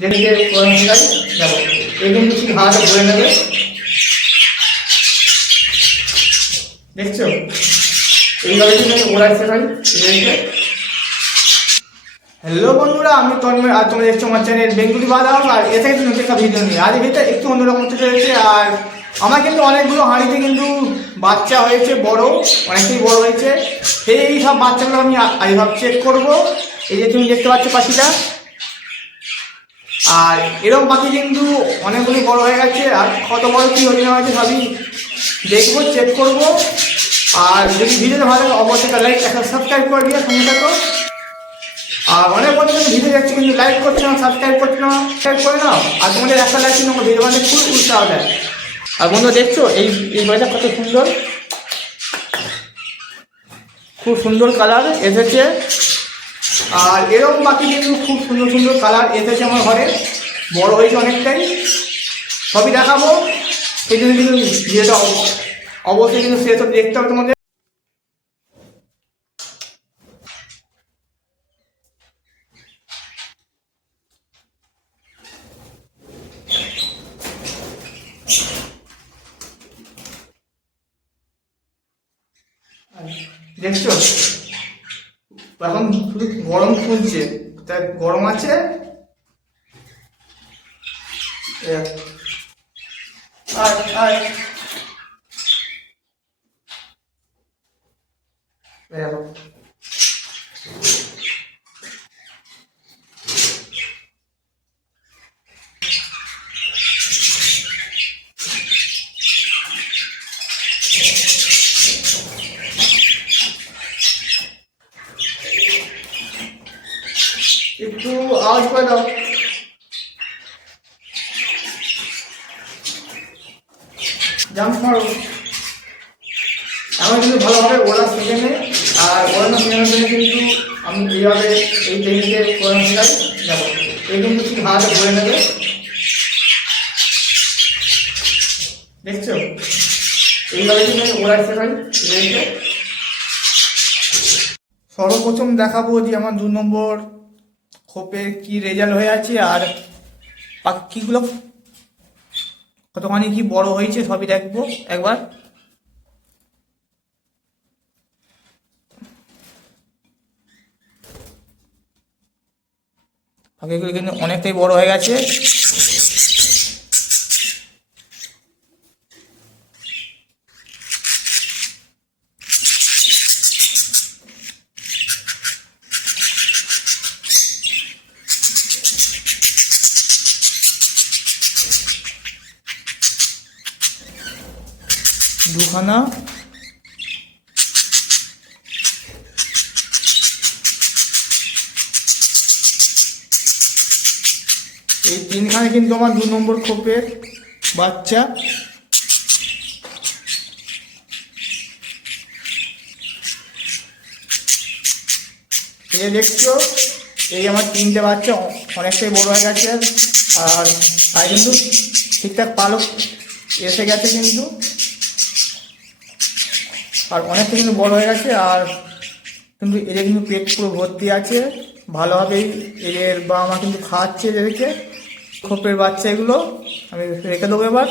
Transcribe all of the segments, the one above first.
যেদিকে কোরআন যাবো এই কিন্তু ঠিক হাতে ধরে নেবে, দেখছো এইভাবে কিন্তু ওরা শেখাই। হ্যালো বন্ধুরা, আমি তন্ময় আর তোমরা দেখছো আমার চ্যানেল বেঙ্গলি বাদাম। আর এ থেকে নতুন একটা ভিডিও নিয়ে আজ ভিডিওটা একটু অন্যরকম হতে চলেছে। আর আমার কিন্তু অনেকগুলো হাঁড়িতে কিন্তু বাচ্চা হয়েছে, বড় অনেকটাই বড় হয়েছে। সেই সব বাচ্চাগুলো আমি আজ ভাব চেক করবো। এই যে তুমি দেখতে পাচ্ছ পাখিটা, আর এরকম পাখি কিন্তু অনেকগুলো বড় হয়ে গেছে। আর কত বড় কি হয়ে না হয়েছে সবই দেখবো, চেক করবো। আর যদি ভিডিওটা ভালো লাগে অবশ্যই লাইক একটা সাবস্ক্রাইব করে দিয়ে সঙ্গে থাকো। আর অনেক বন্ধু কিন্তু ভিডিও দেখছে কিন্তু লাইক করছে না, সাবস্ক্রাইব করছে না, সাবস্ক্রাইব করে নাও। আর তোমাদের একটা লাইক কিন্তু আমার ভিডিও বানাতে খুব উৎসাহ দেয়। আর বন্ধু দেখছো এই বাড়িটা কত সুন্দর, খুব সুন্দর কালার এসেছে। আর এরকম পাখি কিন্তু খুব সুন্দর সুন্দর কালার এসেছে আমার ঘরে, বড় হয়েছে অনেকটাই, সবই দেখাবো। সেই জন্য কিন্তু ভিডিওটা অবশ্যই কিন্তু শেষ অবধি দেখতে হবে তোমাদের। দেখছো এখন শুধু গরম খুলছে, তাই গরম আছে। একটু আওয়াজ করে দাও। জাম্প মারো। আমার কিন্তু ভালোভাবে ওরা শিখে নেয়। আর ওড়ানো শেখানোর জন্য কিন্তু আমি এইভাবে এই টেকনিকে ওড়ানো শেখাই যাবো। এই কিন্তু ঠিক হাতে ধরে নেবে, দেখছো এইভাবে কিন্তু ওরা শেখাই। সর্বপ্রথম দেখাবো যে আমার 2 নম্বর খোপের কি রেজাল্ট হয়ে আছে, আর পাখিগুলো কতখানি কি বড় হয়েছে সবই দেখবো একবার। পাখিগুলো কিন্তু অনেকটাই বড় হয়ে গেছে। দুখানা এই 3খানে কিন্তু আমার 2 নম্বর খোপের বাচ্চা। এই দেখছো এই আমার 3টে বাচ্চা অনেকটাই বড় হয়ে গেছে। আর তাই কিন্তু ঠিকঠাক পালক এসে গেছে কিন্তু, আর অনেকটা কিন্তু বড় হয়ে গেছে। আর কিন্তু এদের কিন্তু পেট পুরো ভর্তি আছে, ভালোভাবেই এদের বাবা মা কিন্তু খাওয়াচ্ছে এদেরকে। খোপের বাচ্চা এগুলো আমি রেখে দেবো এবার।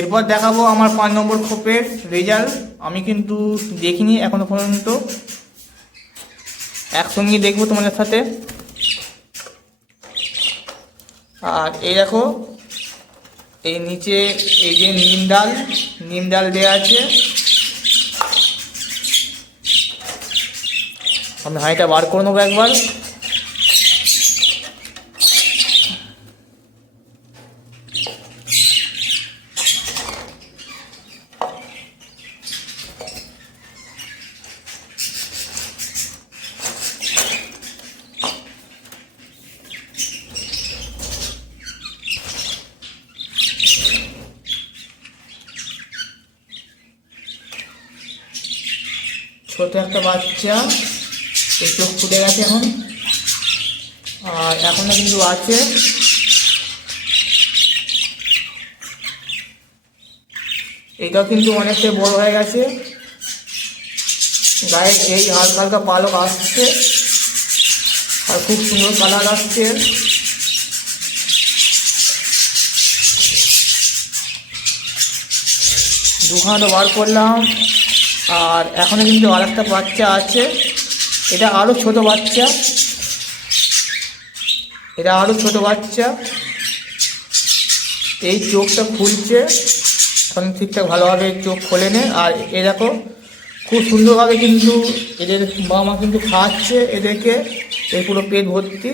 এরপর দেখাবো আমার 5 নম্বর খোপের রেজাল্ট। আমি কিন্তু দেখিনি এখনো পর্যন্ত, একসঙ্গে দেখবো তোমাদের সাথে। আর এই দেখো এই নিচে এই যে নিম ডাল দেওয়া আছে। আমি হাঁড়িটা বার করে নেবো একবার। ছোট একটা বাচ্চা, এই চোখ ফুটে গেছে এখন, আর এখনো কিন্তু আছে। এটাও কিন্তু অনেকটাই বড় হয়ে গেছে, গায়ে এই হালকা হালকা পালক আসছে আর খুব সুন্দর কালার আসছে। দুখানা বার করলাম, আর এখনো কিন্তু আর একটা বাচ্চা আছে, এটা আরও ছোট বাচ্চা, এটা আরও ছোট বাচ্চা। এই চোখটা খুলছে এখন, ঠিকঠাক ভালোভাবে চোখ খোলে নে। আর এ দেখো খুব সুন্দরভাবে কিন্তু এদের বাবা মা কিন্তু খাওয়াচ্ছে এদেরকে, এই পুরো পেট ভর্তি।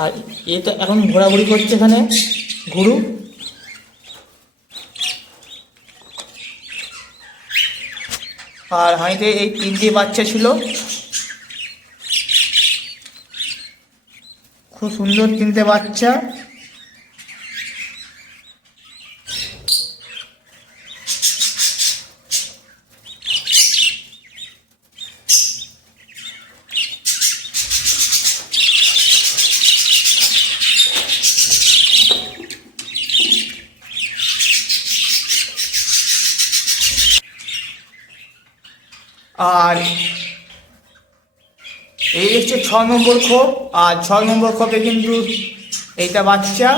আর এটা এখন ঘোরাঘুরি করছে এখানে, ঘুরু। আর হাঁড়িতে এই 3টে বাচ্চা ছিল, খুব সুন্দর 3টে বাচ্চা। আর এই হচ্ছে 6 নম্বর খোপ, আর 6 নম্বর খোপে কিন্তু এইটা বাচ্চা।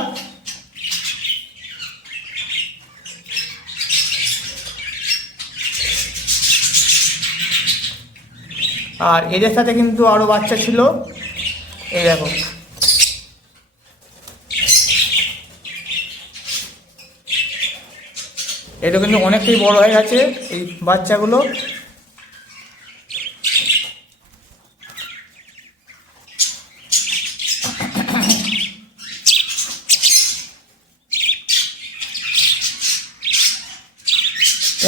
আর এদের সাথে কিন্তু আরো বাচ্চা ছিল, এই দেখো। এটা কিন্তু অনেকটাই বড় হয়ে গেছে এই বাচ্চাগুলো।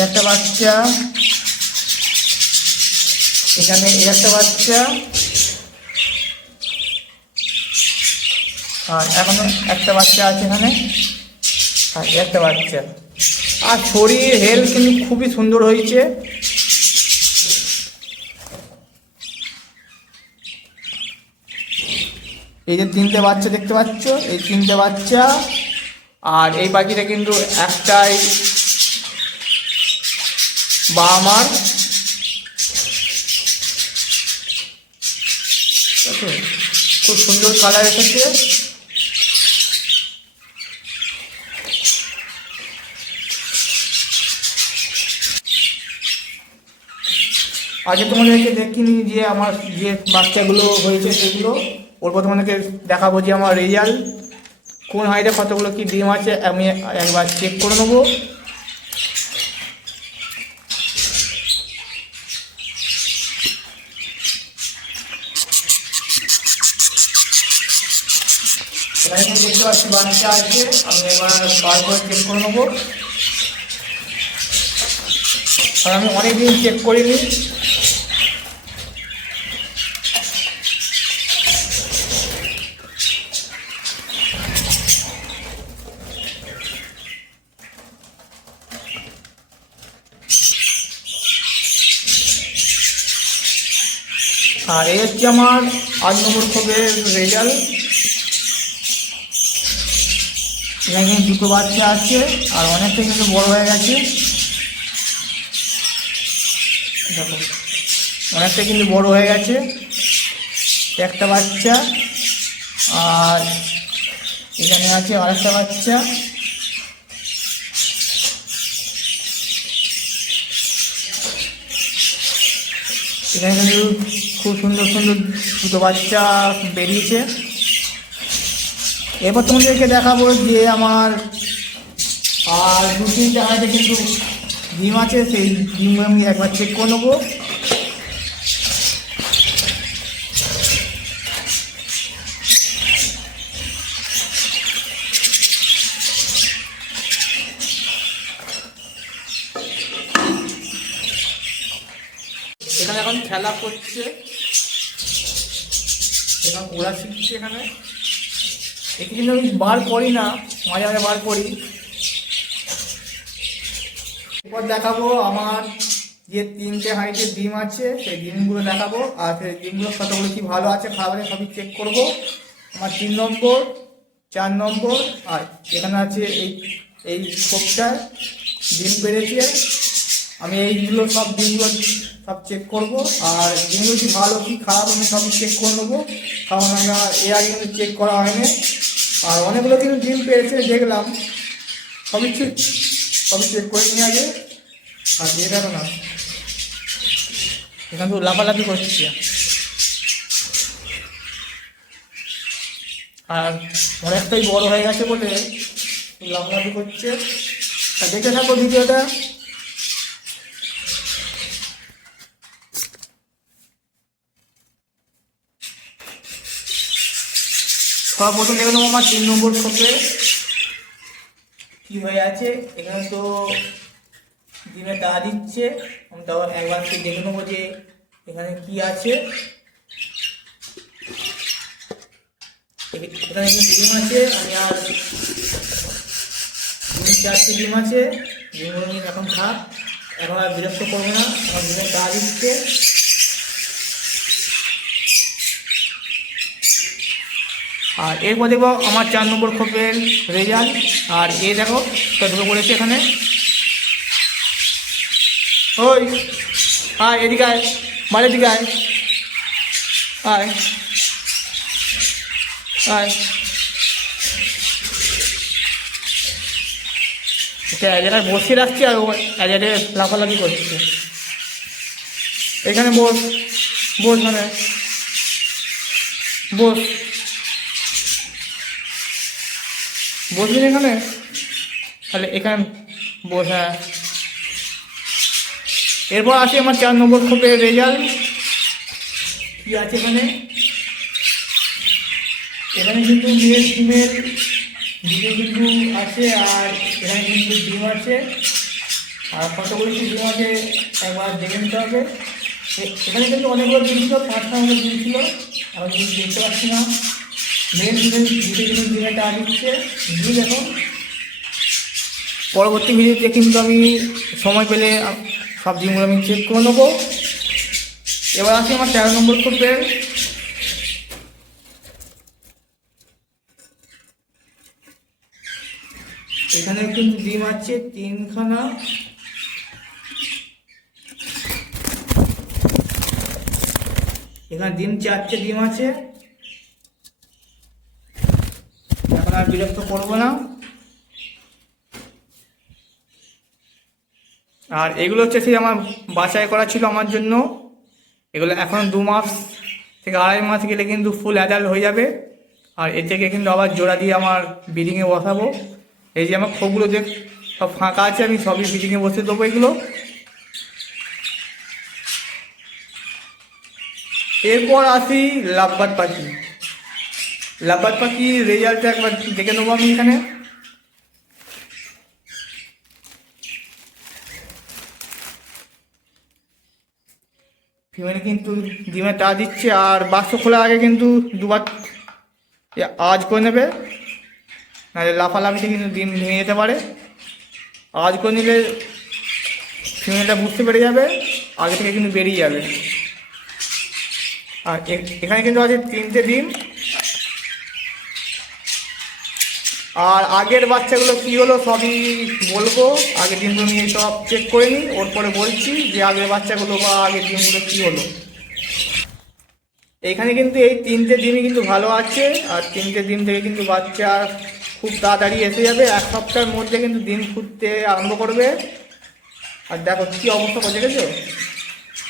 একটা বাচ্চা এখানে, একটা বাচ্চা, আর এখনো একটা বাচ্চা আছে এখানে, আর একটা বাচ্চা। আর শরীর হেলথ কিন্তু খুবই সুন্দর হয়েছে। এই যে 3টে বাচ্চা দেখতে পাচ্ছ, এই 3টে বাচ্চা। আর এই পাখিটা কিন্তু একটাই বাবা মার, খুব সুন্দর কালার এসেছে। আগে তোমাদেরকে দেখিনি যে আমার যে বাচ্চাগুলো হয়েছে সেগুলো, ওর পর তোমাদেরকে দেখাবো যে আমার রেজাল্ট কোন হাইটে কতগুলো কি ডিম আছে, আমি একবার চেক করে নেবো। দেখতে পাচ্ছি বাচ্চা আছে, আমি এবার বার করে চেক করে নেবো, আর আমি অনেকদিন চেক করিনি। আর এই হচ্ছে আমার 8 নম্বর খোপের রেজাল্ট। এখানে 2টো বাচ্চা আছে, আর অনেকটা কিন্তু বড় হয়ে গেছে, দেখো অনেকটা কিন্তু বড় হয়ে গেছে একটা বাচ্চা। আর এখানে আছে আরেকটা বাচ্চা। এখানে কিন্তু খুব সুন্দর সুন্দর 2টো বাচ্চা বেরিয়েছে। এবার তোমাদেরকে দেখাবো যে আমার আর 2-3টে হাঁড়িতে কিন্তু ডিম আছে, সেই ডিম আমি একবার চেক করে নেবো। এখানে এখন খেলা করছে, এখানে ওরা শিখছে। এখানে এটি কিন্তু আমি বার করি না, মাঝে মাঝে বার করি। এরপর দেখাবো আমার যে 3টে হাঁড়িতে ডিম আছে সেই ডিমগুলো দেখাবো, আর সেই ডিমগুলো কতগুলো কি ভালো আছে খারাপ আছে সবই চেক করবো। আমার 3 নম্বর, 4 নম্বর, আর এখানে আছে এই খোপটায় ডিম পেড়েছে। আমি এইগুলো সব ডিমগুলো সব চেক করব, আর ডিমগুলো কি ভালো কি খারাপ আমি সবই চেক করে নেবো, কারণ আমরা এর আগে কিন্তু চেক করা হয়নি। আর অনেকগুলো কিন্তু ডিম পেয়েছে দেখলাম, সবই চেক করে নিয়ে আগে। আর দিয়ে দেখো না এখান থেকে লাফালাফি করছে, আর অনেকটাই বড় হয়ে গেছে বলে লাফালাফি করছে। আর দেখে থাকো ভিডিওটা। সর্বপ্রথম দেখে নেবো আমার 3 নম্বর খোপে কি হয়ে আছে। এখানে তো ডিমে তা দিচ্ছে, আমি তাও একবার দেখে নেবো যে এখানে কি আছে। এখানে ডিম আছে, আমি আর 4টে ডিম আছে, ডিমগুলো নিয়ে এখন খাক, এখন আর বিরক্ত করবো না, এখন ডিমে তা দিচ্ছে। আর এরপর দেখবো আমার 4 নম্বর খোপের রেজাল্ট। আর দেখো তো ঢুকে পড়েছে এখানে। ওই আয় এদিকে আয়, বাড়ির দিকে আয়, আয় আয়। জায়গায় বসিয়ে রাখছি আর ও জায়গায় লাফালাফি করছে। এখানে বস মানে বসবি এখানে, তাহলে এখানে বস। হ্যাঁ, এরপর আসি আমার 4 নম্বর খোপের রেজাল্ট কি আছে। এখানে কিন্তু মেল ফিমেল দুটো কিন্তু আছে, আর এখানে কিন্তু ডিম আছে, আর কতগুলো কি ডিম আছে একবার দেখে নিতে হবে। এখানে কিন্তু অনেকগুলো ডিম ছিল, 5টা মতো ডিম ছিল, আমি কিন্তু দেখতে পাচ্ছি না। মেল ফিমেল দুটো কিন্তু ডিমেটা দিচ্ছে ডিম। এখন পরবর্তী ভিডিওতে কিন্তু আমি সময় পেলে সব ডিমগুলো আমি চেক করে নেবো। এবার আসি আমার 13 নম্বর খোপের। এখানে কিন্তু ডিম আছে 3খানা, এখানে ডিম 4টে ডিম আছে। এখন আর বিরক্ত করবো না। আর এগুলো হচ্ছে সেই আমার বাছাই করা ছিল আমার জন্য। এগুলো এখন 2 মাস থেকে 2.5 মাস গেলে কিন্তু ফুল অ্যাডাল্ট হয়ে যাবে, আর এ থেকে কিন্তু আবার জোড়া দিয়ে আমার ব্রিডিংয়ে বসাবো। এই যে আমার খোপগুলো যে সব ফাঁকা আছে আমি সবই ব্রিডিংয়ে বসে দেবো এগুলো। এরপর আসি লাভবার্ড পাখি। লাভবার্ড পাখির রেজাল্টটা একবার দেখে নেবো আমি। এখানে ফিমেল কিন্তু ডিমে তা দিচ্ছে, আর বাক্স খোলার আগে কিন্তু 2বার আওয়াজ করে নেবে, নাহলে লাফালাফিতে কিন্তু ডিম ভেঙে যেতে পারে। আওয়াজ করে নিলে ফিমেলটা বুঝতে পেরে যাবে, আগে থেকে কিন্তু বেরিয়ে যাবে। আর এখানে কিন্তু আছে 3টে ডিম। আর আগের বাচ্চাগুলো কী হলো সবই বলবো, আগে ডিমগুলো নিয়ে সব চেক করে নিই, ওর পরে বলছি যে আগের বাচ্চাগুলো বা আগের ডিমগুলো কী হলো। এখানে কিন্তু এই 3টে ডিমই কিন্তু ভালো আছে, আর 3টে ডিম থেকে কিন্তু বাচ্চা খুব তাড়াতাড়ি এসে যাবে। 1 সপ্তাহের মধ্যে কিন্তু ডিম ফুটতে আরম্ভ করবে। আর দেখো কী অবস্থা করে দেখেছো,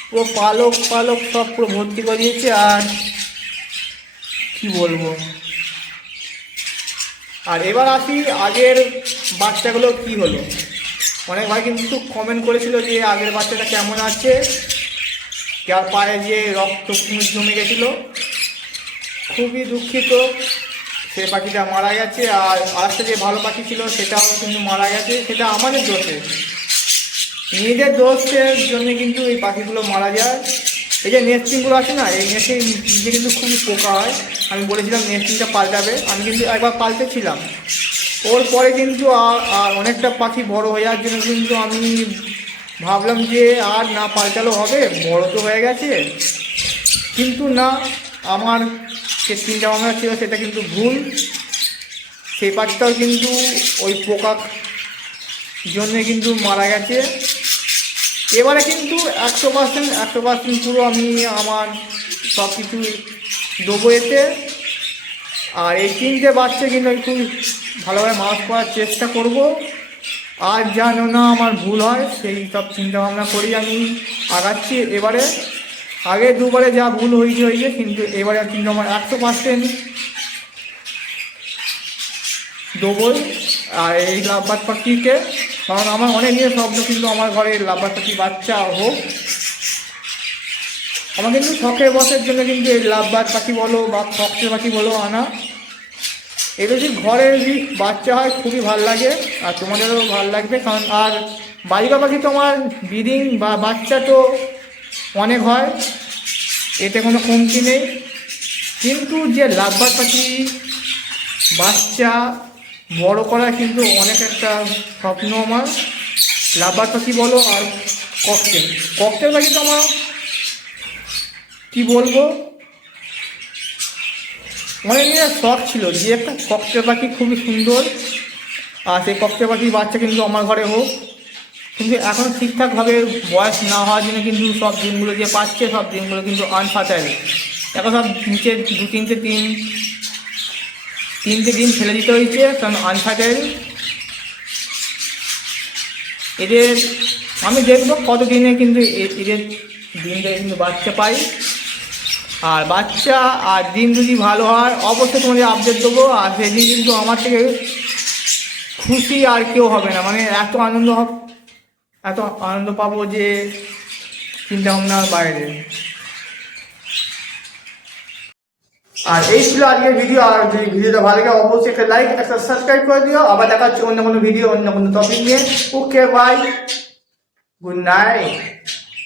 পুরো পালক সব পুরো ভর্তি করে দিয়েছে। আর কি বলবো। আর এবার আসি আগের বাচ্চাগুলো কি হলো। অনেক ভাই কিন্তু কমেন্ট করেছিল যে আগের বাচ্চাটা কেমন আছে, যার পায়ে যে রক্ত জমে গেছিলো। খুবই দুঃখিত, সে পাখিটা মারা গেছে। আর আরেকটা যে ভালো পাখি ছিল সেটাও কিন্তু মারা গেছে, সেটা আমাদের দোষে, নিজেদের দোষের জন্য কিন্তু এই পাখিগুলো মারা যায়। এই যে নেস্টিংগুলো আছে না, এই নেস্টিং নিজে কিন্তু খুবই পোকা হয়। আমি বলেছিলাম নেস্টিংটা পাল্টাবে, আমি কিন্তু একবার পাল্টেছিলাম, ওর পরে কিন্তু আর অনেকটা পাখি বড় হয়ে যাওয়ার জন্য কিন্তু আমি ভাবলাম যে আর না পাল্টালেও হবে, বড় তো হয়ে গেছে। কিন্তু না, আমার যে চিন্তা ভাবনা ছিল সেটা কিন্তু ভুল। সেই পাখিটাও কিন্তু ওই পোকার জন্যে কিন্তু মারা গেছে। এবারে কিন্তু 100% পুরো আমি আমার সব কিছু দেবো এতে। আর এই 3টে বাচ্চা কিন্তু একটু ভালোভাবে মানুষ করার চেষ্টা করব। আর যেন না আমার ভুল হয় সেই সব চিন্তাভাবনা করেই আমি আগাচ্ছি এবারে। আগে দুবারে যা ভুল হয়েছে, কিন্তু এবারে কিন্তু আমার 100% দেবই। আর এই লাভবার্ড পাখিকে, কারণ আমার অনেক দিনের স্বপ্ন কিন্তু আমার ঘরে লাভবার্ড পাখি বাচ্চা হোক। আমার কিন্তু শখের বসের জন্য কিন্তু এই লাভবার্ড পাখি বলো বা ককটেল পাখি বলো আনা। এগুলো যদি ঘরের বাচ্চা হয় খুবই ভালো লাগে, আর তোমাদেরও ভালো লাগবে। কারণ আর বালিকা পাখি তোমার ব্রিডিং বা বাচ্চা তো অনেক হয়, এতে কোনো কমতি নেই। কিন্তু যে লাভবার্ড পাখি বাচ্চা বড় করা কিন্তু অনেক একটা স্বপ্ন আমার। লাভবার্ড পাখি বলো আর ককটেল পাখি তো আমার কী বলবো, অনেক দিনের শখ ছিল যে একটা ককটেল পাখি খুবই সুন্দর, আর সেই ককটেল পাখির বাচ্চা কিন্তু আমার ঘরে হোক। কিন্তু এখন ঠিকঠাকভাবে বয়স না হওয়ার জন্য কিন্তু সব ডিমগুলো যে পাচ্ছে সব ডিমগুলো কিন্তু আনফার্টাইল। এখন সব নিচে তিনটে ডিম ফেলে দিতে হয়েছে, কারণ আনফার্টাইল। এদের আমি দেখবো কতদিনে কিন্তু এদের ডিমটা কিন্তু বাচ্চা পাই। আর বাচ্চা আর ডিম যদি ভালো হয় অবশ্যই তোমাদের আপডেট দেবো। আর সেদিন কিন্তু আমার থেকে খুশি আর কেউ হবে না, মানে এত আনন্দ পাবো যে চিন্তা ভাবনার বাইরে। আর এই ছিল আজকের ভিডিও। আর যদি ভিডিওটা ভালো লাগে অবশ্যই একটা লাইক, একটা সাবস্ক্রাইব করে দিও। আবার দেখা হচ্ছে অন্য কোনো ভিডিও, অন্য কোনো টপিক নিয়ে। Okay bye, good night.